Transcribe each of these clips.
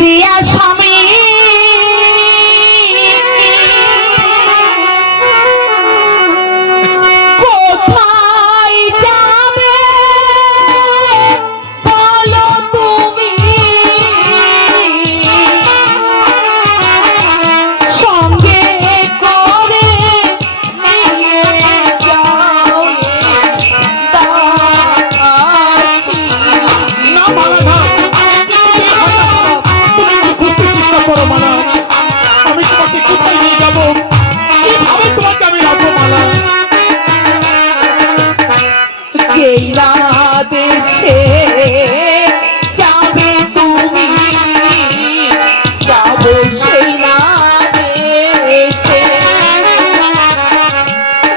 রিয়া স্বামী কোথায় যাবে বলো তুমি, সঙ্গে করে নিয়ে যাও দাসী। না মালা না, তুমি বুঝতে চেষ্টা করো মালা। আমি তোমাকে কোথায় নিয়ে যাবো, কিভাবে তোমাকে আমি রাখবো মালা? জেলা দেশে যাবে তুমি, যাবো সেই না দেশে,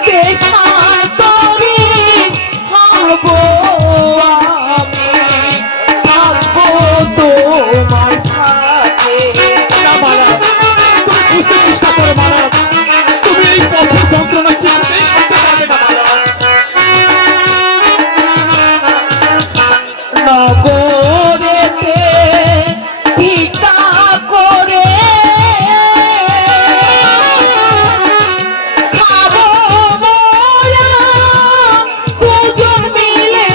দেশান্তরী হবো আমি, থাকবো তোমার সাথে। না মালা, তুমি বুঝতে চেষ্টা করো মালা। তুমি এই পথের যন্ত্রণা কিছুতেই সহ্য পারবে না মালা। নগরেতে ভিক্ষা করে খাবো মোরা দুজন মিলে,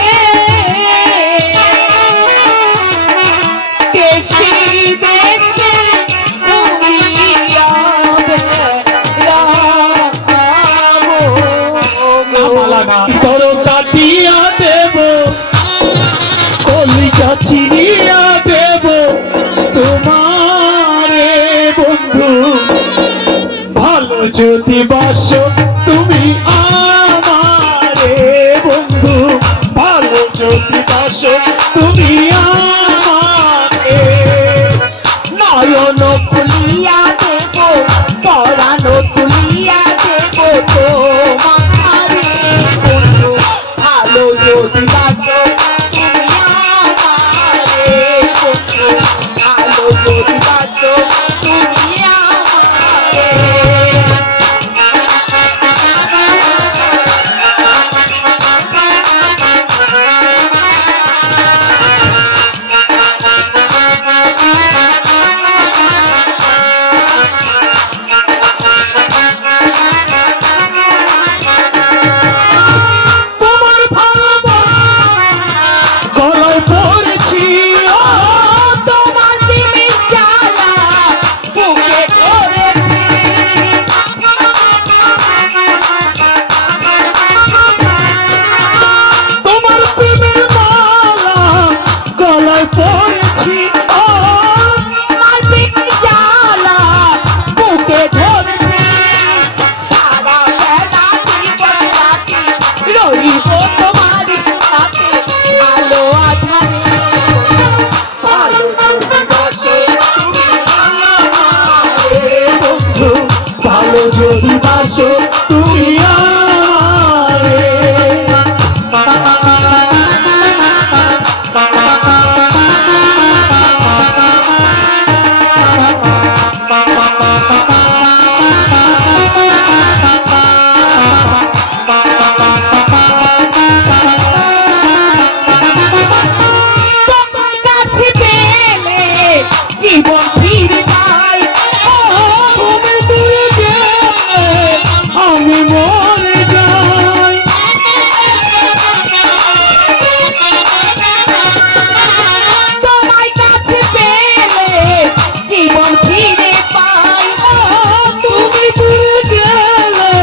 দেশি দেশে ঘুরিয়া বেড়াবো। না মালা না, ধরো কাটিয়া দেব, কলিজা চিনিয়া দেব তোমারে বন্ধু, ভালো যদি বাসো তুমি আমারে বন্ধু, ভালো যদি বাসো তুমি আমারে। নয়ন খুলিয়া দেব, পরানো খুলিয়া দেব তোমারে বন্ধু, ভালো যদি বাসো তুমি আমারে বন্ধু, ভালো যদি বাসো তুমি আমারে। তোমার ভালোবাসা গলায় পড়েছি, তোমার প্রেমের জ্বালা বুকে ধরেছি, তোমার প্রেমের মালা গলায় পড়েছি, তোমার প্রেমের জ্বালা বুকে ধরেছি, সারা বেলা দিবস রাতি রইব তোমারই সাথে, আলো আধারে ভালো যদি বাসো তুমি আমারে বন্ধু, ভালো যদি বাসো তুমি আমারে। তোমার কাছে পেলে জীবন ফিরে পাই, তুমি দূরে গেলে আমি মরে যাই, তোমার কাছে পেলে জীবন ফিরে পাই, তুমি দূরে গেলে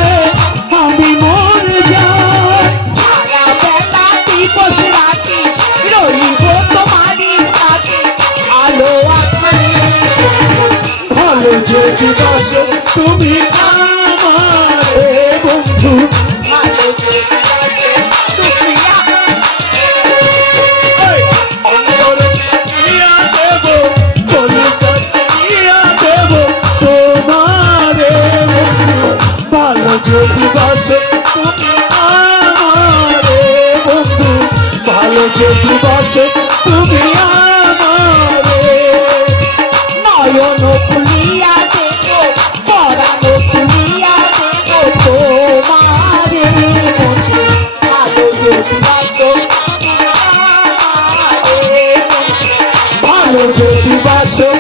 আমি মরে যাই। সারা বেলা দিবস রাতি রইব তোমারই সাথে, আলো আধারে ভালো যদি বাসো তুমি আমারে বন্ধু, ভালো যদি বাসো তুমি এই অন্তরে চিনিয়া দেব, কলিজা চিনিয়া দেব তোমারে বন্ধু, ভালো যদি বাসো তুমি আমারে বন্ধু, ভালো যদি বাসো তুমি আমারে। নয়ন খুলিয়া দেব, পরানো খুলিয়া দেব তোমারে বন্ধু, ভালো যদি বাসো আমারে বন্ধু, ভালো যদি বাসো